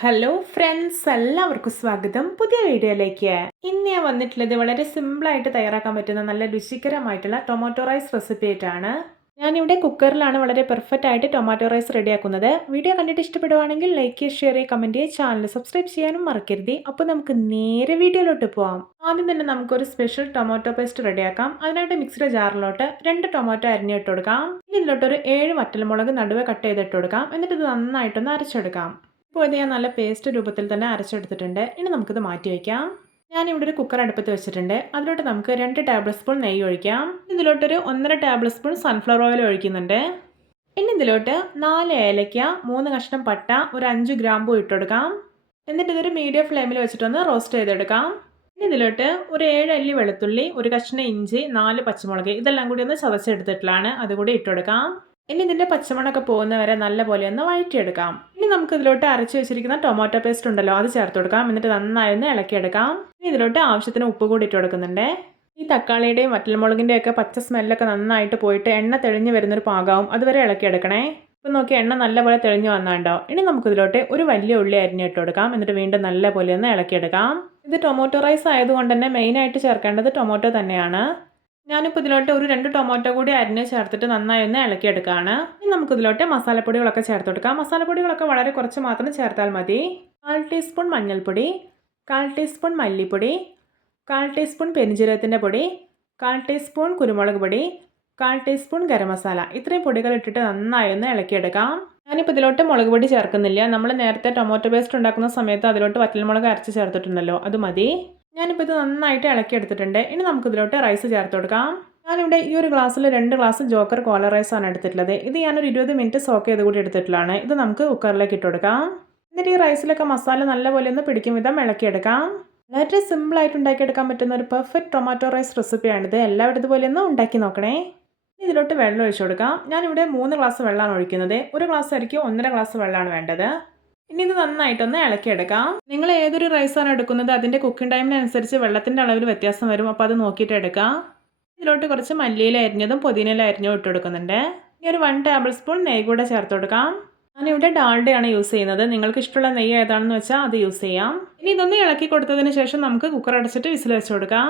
Hello friends എല്ലാവർക്കും സ്വാഗതം. പുതിയ വീഡിയോയിലേക്ക്. ഇന്ന് ഞാൻ വന്നിട്ടുള്ളത് വളരെ സിമ്പിളായിട്ട് തയ്യാറാക്കാൻ പറ്റുന്ന നല്ല രുചികരമായിട്ടുള്ള ടൊമാറ്റോ റൈസ് റെസിപ്പി ആയിട്ടാണ്. ഞാനിവിടെ കുക്കറിലാണ് വളരെ പെർഫെക്റ്റ് ആയിട്ട് ടൊമാറ്റോ റൈസ് റെഡിയാക്കുന്നത് വീഡിയോ കണ്ടിട്ട് ഇഷ്ടപ്പെടുവാണെങ്കിൽ ലൈക്ക് ഷെയർ ചെയ്യുക കമന്റ് ചെയ്യുക ചാനൽ സബ്സ്ക്രൈബ് ചെയ്യാനും മറക്കരുത്. അപ്പോൾ നമുക്ക് നേരെ വീഡിയോയിലോട്ട് പോവാം. ആദ്യം തന്നെ നമുക്കൊരു സ്പെഷ്യൽ ടൊമാറ്റോ പേസ്റ്റ് റെഡിയാക്കാം അതിനായിട്ട് മിക്സിയുടെ ജാറിലോട്ട് രണ്ട് ടൊമാറ്റോ അരിഞ്ഞിട്ട് കൊടുക്കാം. ഇതിലോട്ട് ഒരു ഏഴ് വറ്റൽമുളക് നടുവെ കട്ട് ചെയ്തിട്ട് കൊടുക്കാം. എന്നിട്ട് ഇത് നന്നായിട്ടൊന്ന് അരച്ചെടുക്കാം. ഇപ്പോൾ ഇത് ഞാൻ നല്ല പേസ്റ്റ് രൂപത്തിൽ തന്നെ അരച്ചെടുത്തിട്ടുണ്ട്. ഇനി നമുക്കിത് മാറ്റി വയ്ക്കാം. ഞാനിവിടെ ഒരു കുക്കർ അടുപ്പത്ത് വെച്ചിട്ടുണ്ട്. അതിലോട്ട് നമുക്ക് രണ്ട് ടേബിൾ സ്പൂൺ നെയ്യ് ഒഴിക്കാം. ഇതിലോട്ടൊരു ഒന്നര ടേബിൾ സ്പൂൺ സൺഫ്ലവർ ഓയിൽ ഒഴിക്കുന്നുണ്ട്. ഇനി ഇതിലോട്ട് നാല് ഏലയ്ക്ക മൂന്ന് കഷ്ണം പട്ട ഒരു അഞ്ച് ഗ്രാമ്പു ഇട്ടെടുക്കാം. എന്നിട്ട് ഇതൊരു മീഡിയം ഫ്ലെയിമിൽ വെച്ചിട്ടൊന്ന് റോസ്റ്റ് ചെയ്തെടുക്കാം. ഇനി ഇതിലോട്ട് ഒരു ഏഴ് അല്ലി വെളുത്തുള്ളി ഒരു കഷ്ണം ഇഞ്ചി നാല് പച്ചമുളക് ഇതെല്ലാം കൂടി ഒന്ന് ചതച്ചെടുത്തിട്ടുള്ളതാണ് അതുകൂടി ഇട്ടെടുക്കാം. ഇനി ഇതിന്റെ പച്ചമണമൊക്കെ പോകുന്നവരെ നല്ലപോലെ ഒന്ന് വഴറ്റിയെടുക്കാം. ഇനി നമുക്ക് ഇതിലോട്ട് അരച്ച് വെച്ചിരിക്കുന്ന ടൊമാറ്റോ പേസ്റ്റ് ഉണ്ടല്ലോ അത് ചേർത്ത് കൊടുക്കാം. എന്നിട്ട് നന്നായി ഒന്ന് ഇളക്കിയെടുക്കാം. ഇനി ഇതിലോട്ട് ആവശ്യത്തിന് ഉപ്പ് കൂടി ഇട്ട് കൊടുക്കുന്നുണ്ട്. ഈ തക്കാളിയുടെയും വറ്റൽമുളകിന്റെയും ഒക്കെ പച്ച സ്മെല്ലൊക്കെ നന്നായിട്ട് പോയിട്ട് എണ്ണ തെളിഞ്ഞ് വരുന്നൊരു പാകാവും അതുവരെ ഇളക്കിയെടുക്കണേ. ഇപ്പം നോക്കി എണ്ണ നല്ലപോലെ തെളിഞ്ഞ് വന്നാണ്ടോ? ഇനി നമുക്കിതിലോട്ട് ഒരു വലിയ ഉള്ളി അരിഞ്ഞിട്ട് കൊടുക്കാം. എന്നിട്ട് വീണ്ടും നല്ലപോലെ ഒന്ന് ഇളക്കിയെടുക്കാം. ഇത് ടൊമാറ്റോ റൈസ് ആയതുകൊണ്ട് തന്നെ മെയിനായിട്ട് ചേർക്കേണ്ടത് ടൊമാറ്റോ തന്നെയാണ്. ഞാനിപ്പോൾ ഇതിലോട്ട് ഒരു രണ്ട് ടൊമാറ്റോ കൂടി അരിഞ്ഞ് ചേർത്തിട്ട് നന്നായി ഒന്ന് ഇളക്കിയെടുക്കുകയാണ് ഇനി നമുക്ക് ഇതിലോട്ട് മസാലപ്പൊടികളൊക്കെ ചേർത്ത് കൊടുക്കാം. മസാലപ്പൊടികളൊക്കെ വളരെ കുറച്ച് മാത്രം ചേർത്താൽ മതി. കാൽ ടീസ്പൂൺ മഞ്ഞൾപ്പൊടി കാൽ ടീസ്പൂൺ മല്ലിപ്പൊടി കാൽ ടീസ്പൂൺ പെരിഞ്ജീരകത്തിന്റെ പൊടി കാൽ ടീസ്പൂൺ കുരുമുളക് പൊടി കാൽ ടീസ്പൂൺ ഗരം മസാല. ഇത്രയും പൊടികൾ ഇട്ടിട്ട് നന്നായി ഒന്ന് ഇളക്കിയെടുക്കാം ഞാനിപ്പോൾ ഇതിലോട്ട് മുളക് പൊടി ചേർക്കുന്നില്ല. നമ്മൾ നേരത്തെ ടൊമാറ്റോ പേസ്റ്റ് ഉണ്ടാക്കുന്ന സമയത്ത് അതിലോട്ട് വറ്റൽമുളക് അരച്ച് ചേർത്തിട്ടുണ്ടല്ലോ. അത് മതി. ഞാനിപ്പോൾ ഇത് നന്നായിട്ട് ഇളക്കി എടുത്തിട്ടുണ്ട്. ഇനി നമുക്കിതിലോട്ട് റൈസ് ചേർത്ത് കൊടുക്കാം. ഞാനിവിടെ ഈ ഒരു ഗ്ലാസ്സിൽ രണ്ട് ഗ്ലാസ് ജോക്കർ കോല റൈസാണ് എടുത്തിട്ടുള്ളത്. ഇത് ഞാനൊരു ഇരുപത് മിനിറ്റ് സോക്ക് ചെയ്ത് കൂടി എടുത്തിട്ടുള്ളതാണ്. ഇത് നമുക്ക് കുക്കറിലേക്ക് ഇട്ട് കൊടുക്കാം. എന്നിട്ട് ഈ റൈസിലൊക്കെ മസാല നല്ലപോലെ ഒന്ന് പിടിക്കും വിധം ഇളക്കിയെടുക്കാം. വളരെ സിമ്പിളായിട്ട് ഉണ്ടാക്കിയെടുക്കാൻ പറ്റുന്ന ഒരു പെർഫെക്റ്റ് ടൊമാറ്റോ റൈസ് റെസിപ്പിയാണിത് എല്ലാവരും ഇതുപോലെ ഒന്ന് ഉണ്ടാക്കി നോക്കണേ. ഇതിലോട്ട് വെള്ളം ഒഴിച്ചു കൊടുക്കാം. ഞാനിവിടെ മൂന്ന് ഗ്ലാസ് വെള്ളമാണ് ഒഴിക്കുന്നത്. ഒരു ഗ്ലാസ് അരിക്കും ഒന്നര ഗ്ലാസ് വെള്ളമാണ് വേണ്ടത്. ഇനി ഇത് നന്നായിട്ടൊന്ന് ഇളക്കിയെടുക്കാം. നിങ്ങൾ ഏതൊരു റൈസാണ് എടുക്കുന്നത്? അതിന്റെ കുക്കിംഗ് ടൈമിനനുസരിച്ച് വെള്ളത്തിന്റെ അളവിൽ വ്യത്യാസം വരും. അപ്പോൾ അത് നോക്കിയിട്ട് എടുക്കാം. ഇതിലോട്ട് കുറച്ച് മല്ലിയില അരിഞ്ഞതും പുതിനയില അരിഞ്ഞതും ഇട്ട് കൊടുക്കുന്നുണ്ട്. ഇനി ഒരു വൺ ടേബിൾ സ്പൂൺ നെയ്യ് കൂടെ ചേർത്ത് കൊടുക്കാം. ഞാനിവിടെ ഡാൾഡയാണ് യൂസ് ചെയ്യുന്നത്. നിങ്ങൾക്ക് ഇഷ്ടമുള്ള നെയ്യ് ഏതാണെന്ന് വെച്ചാൽ അത് യൂസ് ചെയ്യാം. ഇനി ഇതൊന്ന് ഇളക്കി കൊടുത്തതിന് ശേഷം നമുക്ക് കുക്കർ അടച്ചിട്ട് വിസിൽ വെച്ച് കൊടുക്കാം.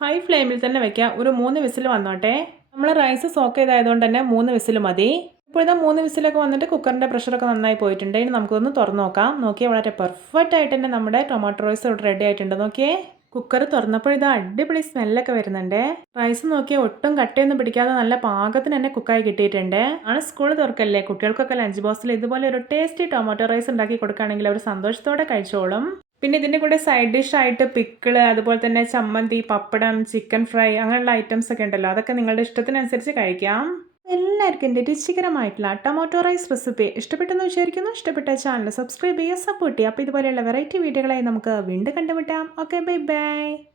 ഹൈ ഫ്ലെയിമിൽ തന്നെ വെക്കാം. ഒരു മൂന്ന് വിസിൽ വന്നോട്ടെ. നമ്മൾ റൈസ് സോക്ക് ചെയ്തായതുകൊണ്ട് തന്നെ മൂന്ന് വിസിൽ മതി. ഇപ്പോൾ മൂന്ന് വിസിലൊക്കെ വന്നിട്ട് കുക്കറിന്റെ പ്രഷറൊക്കെ നന്നായി പോയിട്ടുണ്ട്. ഇനി നമുക്കൊന്ന് തുറന്ന് നോക്കാം. നോക്കിയാൽ വളരെ പെർഫെക്റ്റ് ആയിട്ട് തന്നെ നമ്മുടെ ടൊമാറ്റോ റൈസ് ഇവിടെ റെഡി ആയിട്ടുണ്ട്. നോക്കിയേ കുക്കർ തുറന്നപ്പോൾ ഇത് അടിപൊളി സ്മെല്ലൊക്കെ വരുന്നുണ്ട്. റൈസ് നോക്കിയാൽ ഒട്ടും കട്ടയൊന്നും പിടിക്കാതെ നല്ല പാകത്തിന് തന്നെ കുക്കായി കിട്ടിയിട്ടുണ്ട്. ആണ് സ്കൂൾ തുറക്കല്ലേ? കുട്ടികൾക്കൊക്കെ ലഞ്ച് ബോക്സിൽ ഇതുപോലെ ഒരു ടേസ്റ്റി ടൊമാറ്റോ റൈസ് ഉണ്ടാക്കി കൊടുക്കുകയാണെങ്കിൽ അവർ സന്തോഷത്തോടെ കഴിച്ചോളും. പിന്നെ ഇതിന്റെ കൂടെ സൈഡ് ഡിഷായിട്ട് പിക്കിൾ അതുപോലെ തന്നെ ചമ്മന്തി പപ്പടം ചിക്കൻ ഫ്രൈ അങ്ങനെയുള്ള ഐറ്റംസ് ഒക്കെ ഉണ്ടല്ലോ. അതൊക്കെ നിങ്ങളുടെ ഇഷ്ടത്തിനനുസരിച്ച് കഴിക്കാം. എല്ലാവർക്കും എന്റെ രുചികരമായിട്ടുള്ള ടൊമാറ്റോ റൈസ് റെസിപ്പി ഇഷ്ടപ്പെട്ടെന്ന് വിചാരിക്കുന്നു. ഇഷ്ടപ്പെട്ട ചാനൽ സബ്സ്ക്രൈബ് ചെയ്യുക സപ്പോർട്ട് ചെയ്യുക. അപ്പോൾ ഇതുപോലെയുള്ള വെറൈറ്റി വീഡിയോകളായി നമുക്ക് വീണ്ടും കണ്ടുമുട്ടാം. Okay bye bye